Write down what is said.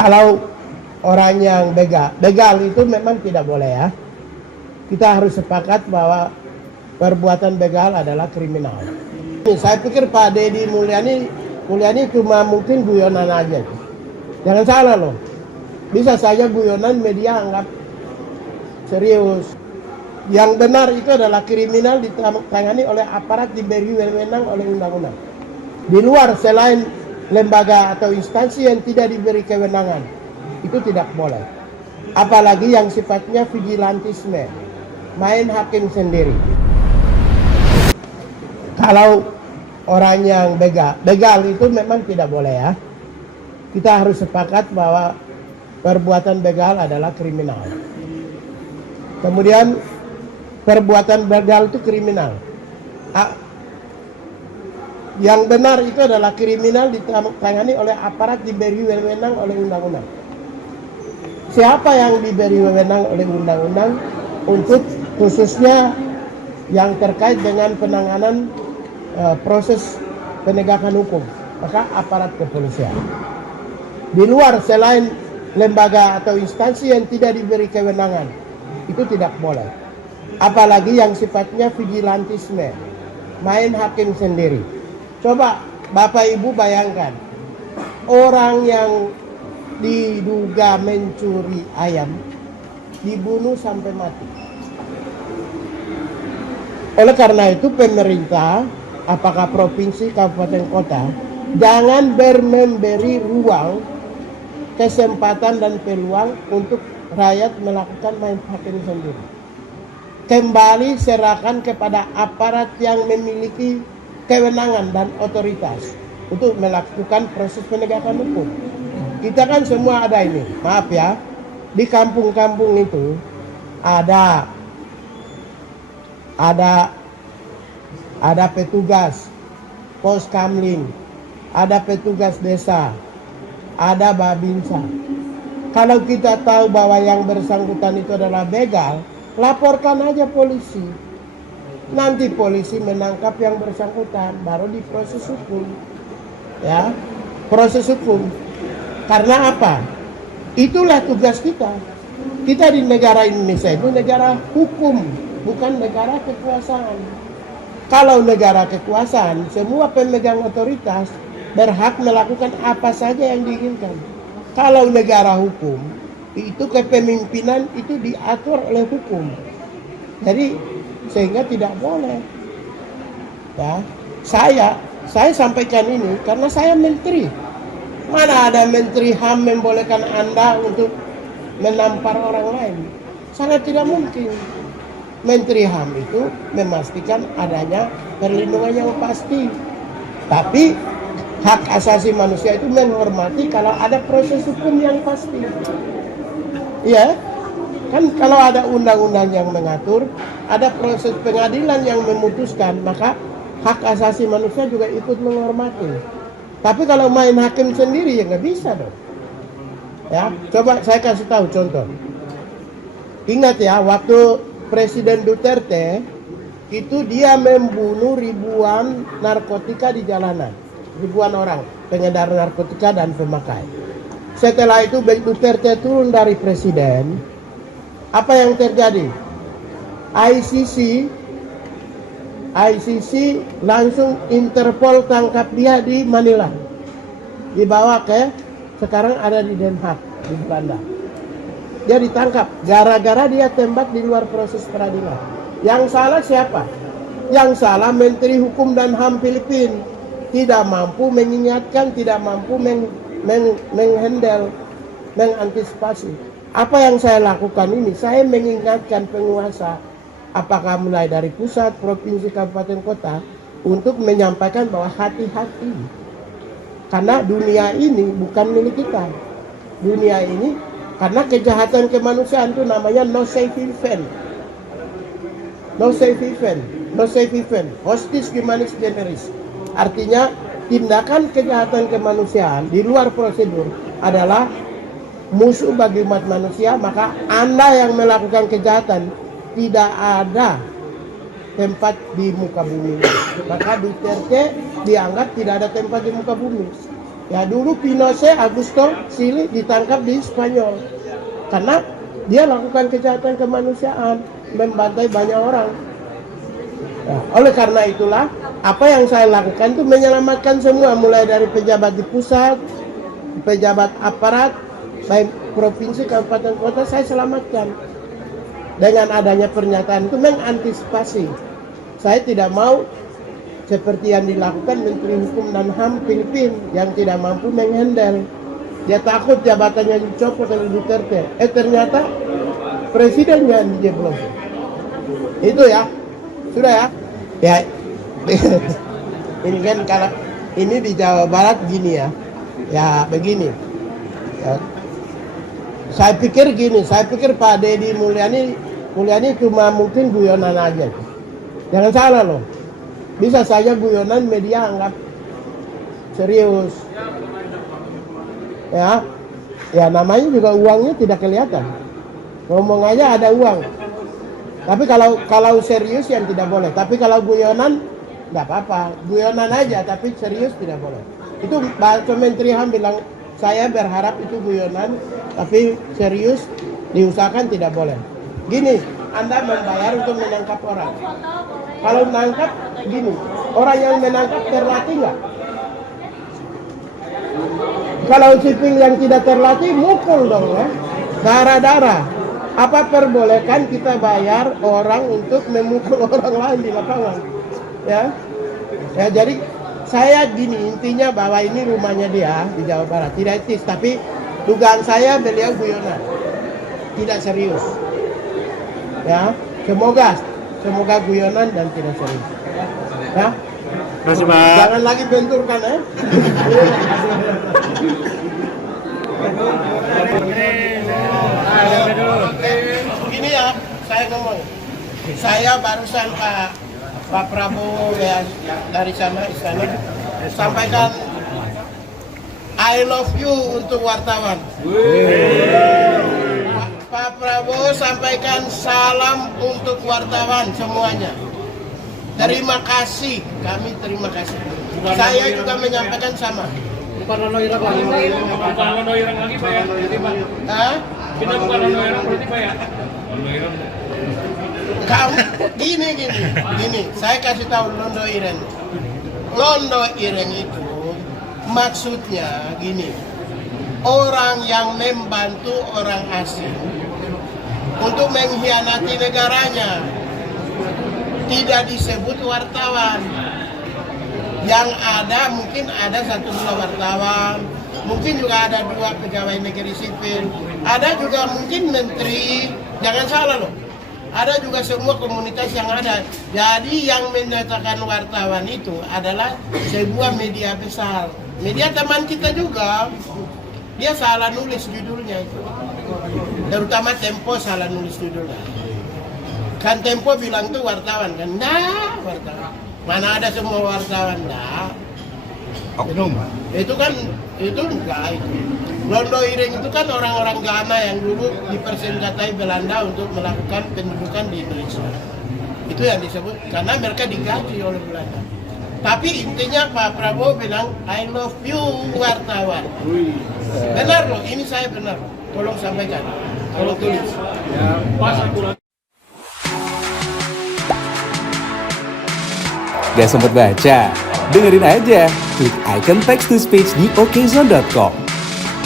Kalau orang yang begal itu memang tidak boleh ya. Kita harus sepakat bahwa perbuatan begal adalah kriminal. Saya pikir Pak Deddy Mulyani cuma mungkin guyonan aja. Jangan salah loh. Bisa saja guyonan media anggap serius. Yang benar itu adalah kriminal ditangani oleh aparat diberi wewenang oleh undang-undang. Di luar selain lembaga atau instansi yang tidak diberi kewenangan, itu tidak boleh. Apalagi yang sifatnya vigilantisme, main hakim sendiri. Kalau orang yang begal itu memang tidak boleh ya. Kita harus sepakat bahwa perbuatan begal adalah kriminal. Kemudian perbuatan begal itu kriminal. Yang benar itu adalah kriminal ditangani oleh aparat diberi wewenang oleh undang-undang. Siapa yang diberi wewenang oleh undang-undang untuk khususnya yang terkait dengan penanganan proses penegakan hukum, maka aparat kepolisian. Di luar selain lembaga atau instansi yang tidak diberi kewenangan, itu tidak boleh. Apalagi yang sifatnya vigilantisme, main hakim sendiri. Coba Bapak Ibu bayangkan, orang yang diduga mencuri ayam dibunuh sampai mati. Oleh karena itu pemerintah, apakah provinsi, kabupaten, kota, jangan memberi ruang, kesempatan dan peluang untuk rakyat melakukan main hakim sendiri. Kembali serahkan kepada aparat yang memiliki kewenangan dan otoritas untuk melakukan proses penegakan hukum. Kita kan semua ada ini, maaf ya, di kampung-kampung itu ada petugas pos kamling, ada petugas desa, ada babinsa. Kalau kita tahu bahwa yang bersangkutan itu adalah begal, laporkan aja polisi. Nanti polisi menangkap yang bersangkutan, baru diproses hukum. Ya, proses hukum. Karena apa? Itulah tugas kita. Kita di negara Indonesia itu negara hukum, bukan negara kekuasaan. Kalau negara kekuasaan, semua pemegang otoritas berhak melakukan apa saja yang diinginkan. Kalau negara hukum, itu kepemimpinan itu diatur oleh hukum. Jadi sehingga tidak boleh. Ya, saya sampaikan ini karena saya menteri. Mana ada menteri HAM membolehkan Anda untuk menampar orang lain? Sangat tidak mungkin. Menteri HAM itu memastikan adanya perlindungan yang pasti. Tapi hak asasi manusia itu menghormati kalau ada proses hukum yang pasti. Ya, kan kalau ada undang-undang yang mengatur, ada proses pengadilan yang memutuskan, maka hak asasi manusia juga ikut menghormati. Tapi kalau main hakim sendiri ya nggak bisa dong. Ya, coba saya kasih tahu contoh. Ingat ya, waktu Presiden Duterte itu dia membunuh ribuan narkotika di jalanan, ribuan orang pengedar narkotika dan pemakai. Setelah itu Duterte turun dari presiden, apa yang terjadi? ICC langsung Interpol tangkap dia di Manila, dibawa sekarang ada di Den Haag di Belanda. Dia ditangkap gara-gara dia tembak di luar proses peradilan. Yang salah siapa? Yang salah Menteri Hukum dan HAM Filipina, tidak mampu mengingatkan, tidak mampu menghandle, mengantisipasi. Apa yang saya lakukan ini, saya mengingatkan penguasa, apakah mulai dari pusat, provinsi, kabupaten, kota, untuk menyampaikan bahwa hati-hati. Karena dunia ini bukan milik kita. Dunia ini, karena kejahatan kemanusiaan itu namanya no safe haven. No safe haven. No safe haven. Hostis humanis generis. Artinya tindakan kejahatan kemanusiaan di luar prosedur adalah musuh bagi umat manusia. Maka Anda yang melakukan kejahatan tidak ada tempat di muka bumi. Maka Duterte dianggap tidak ada tempat di muka bumi. Ya dulu Pinochet, Augusto Chile ditangkap di Spanyol karena dia lakukan kejahatan kemanusiaan, membantai banyak orang. Ya, oleh karena itulah apa yang saya lakukan itu menyelamatkan semua, mulai dari pejabat di pusat, pejabat aparat, baik provinsi, kabupaten, kota, saya selamatkan. Dengan adanya pernyataan itu mengantisipasi. Saya tidak mau seperti yang dilakukan Menteri Hukum dan HAM Filipina yang tidak mampu menghandle. Dia takut jabatannya dicopot oleh Duterte. Ternyata presidennya yang dijeblos. Itu ya, sudah ya. Ya, ini kan kalau ini di Jawa Barat gini ya. Ya begini. Ya. Saya pikir Pak Deddy Mulyani cuma mungkin guyonan aja. Jangan salah loh. Bisa saja guyonan media anggap serius. Ya namanya juga uangnya tidak kelihatan. Ngomong aja ada uang. Tapi kalau serius yang tidak boleh. Tapi kalau guyonan nggak apa-apa. Guyonan aja tapi serius tidak boleh. Itu Menteri HAM bilang, saya berharap itu guyonan tapi serius diusahakan tidak boleh. Gini, Anda membayar untuk menangkap orang. Kalau menangkap gini, orang yang menangkap terlatih nggak? Kalau sipil yang tidak terlatih mukul dong ya, darah-darah. Apa perbolehkan kita bayar orang untuk memukul orang lain di lapangan? Ya, jadi saya gini, intinya bahwa ini rumahnya dia di Jawa Barat, tidak etis. Tapi dugaan saya beliau guyonan, tidak serius. Ya, semoga guyonan dan tidak serius. Ya, Terima kasih, Pak. jangan lagi benturkan ya. Begini ya, saya ngomong. Saya barusan Pak Prabowo ya dari sana sampaikan I love you untuk wartawan. Pak Prabowo sampaikan salam untuk wartawan semuanya. Terima kasih, kami terima kasih. Saya juga menyampaikan sama. Bukan Lono Irang lagi, Pak ya? Hah? Kita bukan Lono Irang berarti, Pak ya? Lono Irang. Kamu gini, saya kasih tahu Londo Ireng. Londo Ireng itu maksudnya gini, orang yang membantu orang asing untuk mengkhianati negaranya tidak disebut wartawan. Yang ada mungkin ada 1-2 wartawan, mungkin juga ada 2 pegawai negeri sipil, ada juga mungkin menteri, jangan salah loh. Ada juga semua komunitas yang ada. Jadi yang menyatakan wartawan itu adalah sebuah media besar. Media teman kita juga. Dia salah nulis judulnya itu. Terutama Tempo salah nulis judulnya. Kan Tempo bilang tuh wartawan kan. Nah, wartawan. Mana ada semua wartawan? Nah. Itu kan enggak itu. Londo Ireng itu kan orang-orang Ghana yang dulu dipersenjatai Belanda untuk melakukan pendudukan di Indonesia. Itu yang disebut karena mereka digaji oleh Belanda. Tapi intinya Pak Prabowo bilang I love you wartawan. Benar loh, ini saya benar. Tolong sampaikan, tolong tulis. Ya, pas aku. Gak sempet baca? Dengerin aja, klik icon text to speech di okezone.com.